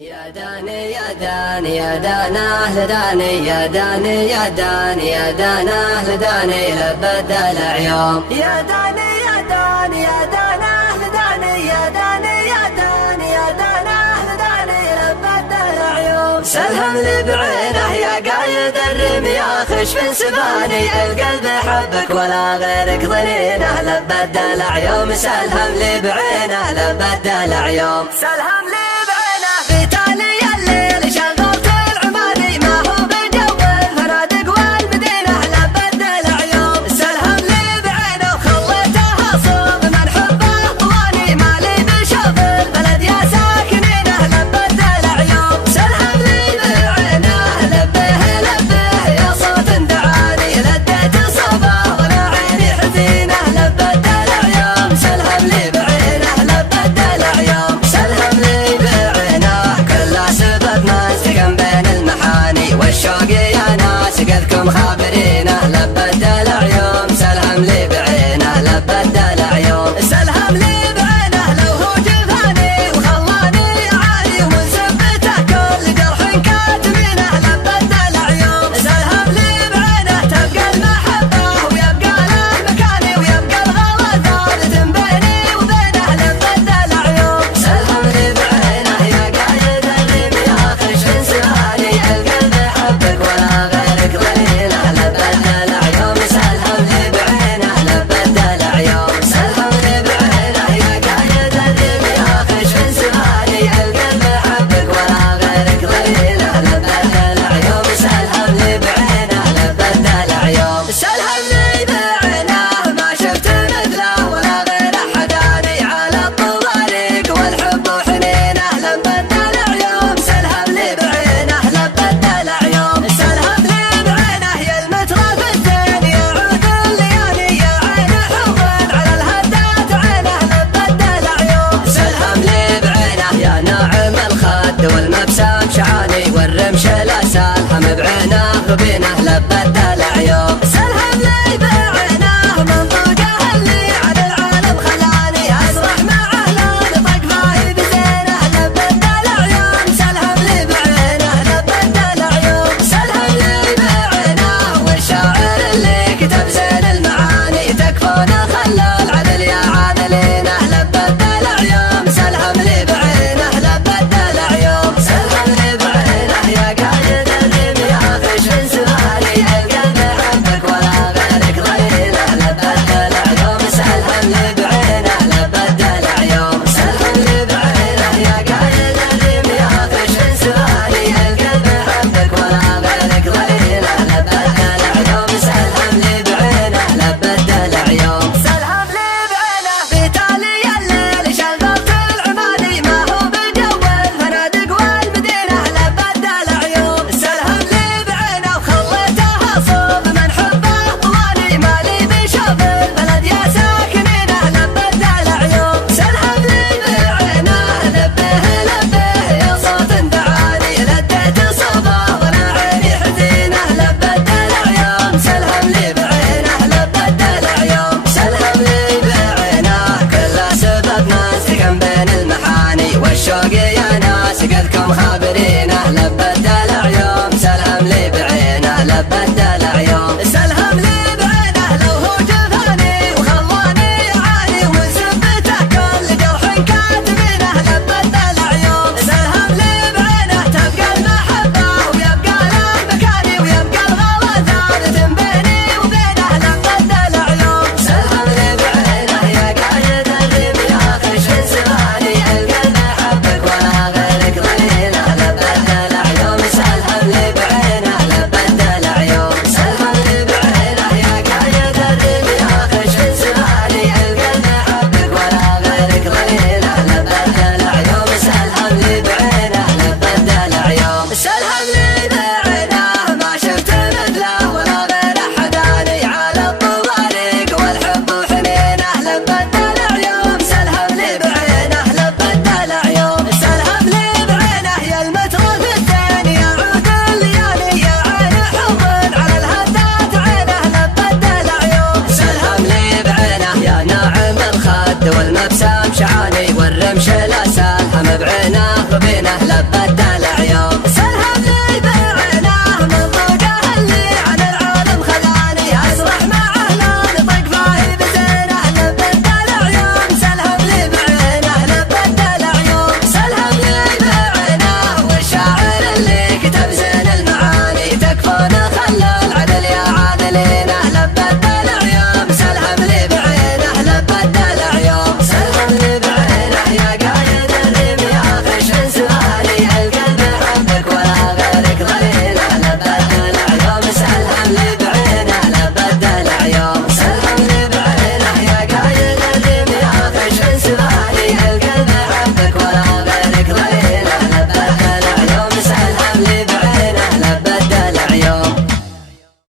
يا داني يا داني يا دان أهل داني يا داني يا داني يا دان أهل داني لبد العيوم يا داني يا داني يا دان أهل داني يا داني يا داني يا دان أهل داني لبد العيوم سلهم لي بعينه يا قايد الرمي خشف سباني القلب حبك ولا غيرك ظنينه لبد العيوم سلهم لي بعينه لبد العيوم سلهم لي بعينه في تالي الليل شغلت العماني ما هو بجو الفنادق والمدينة لبد العيوم سلهم لي بعينه وخليتها صوب من حبه طواني مالي بشوف البلد يا ساكنينه لبد العيوم سلهم لي بعينه لبه لبه يا صوت دعاني لديت صبا وانا عيني حزينه لبد العيوم سلهم لي بعينه لبد العيوم سلهم لي بعينه كل سبب ما استقم بين المحاني والشوق يا ناس قدكم خابرينه لبد العيوم سلهم لي بعينه لبد العيوم سلهم لي بعينه لو هو جفاني وخلاني عالي ومن سبته كل جرح كاتمينه لبد العيوم سلهم لي بعينه تبقى المحبة ويبقى المكاني ويبقى الغلا ثابت بيني وبينه لبد العيوم سلهم لي بعينه يا قايد الرمي خشف سهاني القلب حبك ولا غيرك ظنينه لبد العيوم سلهم لي بعينه لبد العيوم سلهم لي بعينه يا قايد الرمي خشف سهاني القلب حبك ولا غيرك ظنينه لبد العيوم سلهم لي بعينه لبد العيوم سلهم لي بعينه ما شفت مثله ولا غير حداني على الطوارق والحب وحنينه لبد العيوم سلهم لي بعينه لبد العيوم سلهم لي بعينه يا المترف الزين يعود الليالي يا عين حب على الهدات عينه لبد العيوم سلهم لي بعينه يا ناعم الخد والمبسام شعاني والرمش الاسالحم بعينه غبينه لبد العيوم سلهم لي بعينه منطقه اللي على العالم خلاني اسرح مع اهله طق فاي بزينه لبد العيوم سلهم لي بعينه لبد العيوم سلهم لي بعينه والشاعر اللي كتب زين المعاني تكفون خلى العدل يا عادلينه لبد العيوم سلهم لي بعينه لبد العيوم سلهم لي بعينه يا قايد الرمي خشف سهاني القلب حبك ولا غيرك ظنينه لبد العيوم سلهم لي بعينه لبد العيوم سلهم لي بعينه يا قايد الرمي خشف سهاني القلب حبك ولا غيرك ظنينه لبد العيوم سلهم لي بعينه لبد العيوم سلهم لي بعينه في تالي الليل شغلت العماني ما هو بجو الفنادق والمدينة لبد العيوم سلهم لي بعينه وخليتها صوب من حبه طواني مالي بشوف البلد يا ساكنينه لبد العيوم سلهم لي بعينه لبه لبه يا صوت دعاني لديت صبا وانا عيني حزينه لبد العيوم سلهم لي بعينه لبد العيوم سلهم لي بعينه كل سبب ما استقم بين المحاني والشوق يا ناس قدكم خابرينه لبد العيوم سلهم لي بعينه لبد العيوم سلهم لي بعينه لو هو جفاني وخلاني عالي ومن سبته كل جرح كاتمينه لبد العيوم سلهم لي بعينه تبقى المحبة ويبقى المكاني ويبقى الغلا ثابت بيني وبينه لبد العيوم سلهم لي بعينه يا قايد الرمي خشف سهاني القلب حبك ولا غيرك ظنينه لبد لبى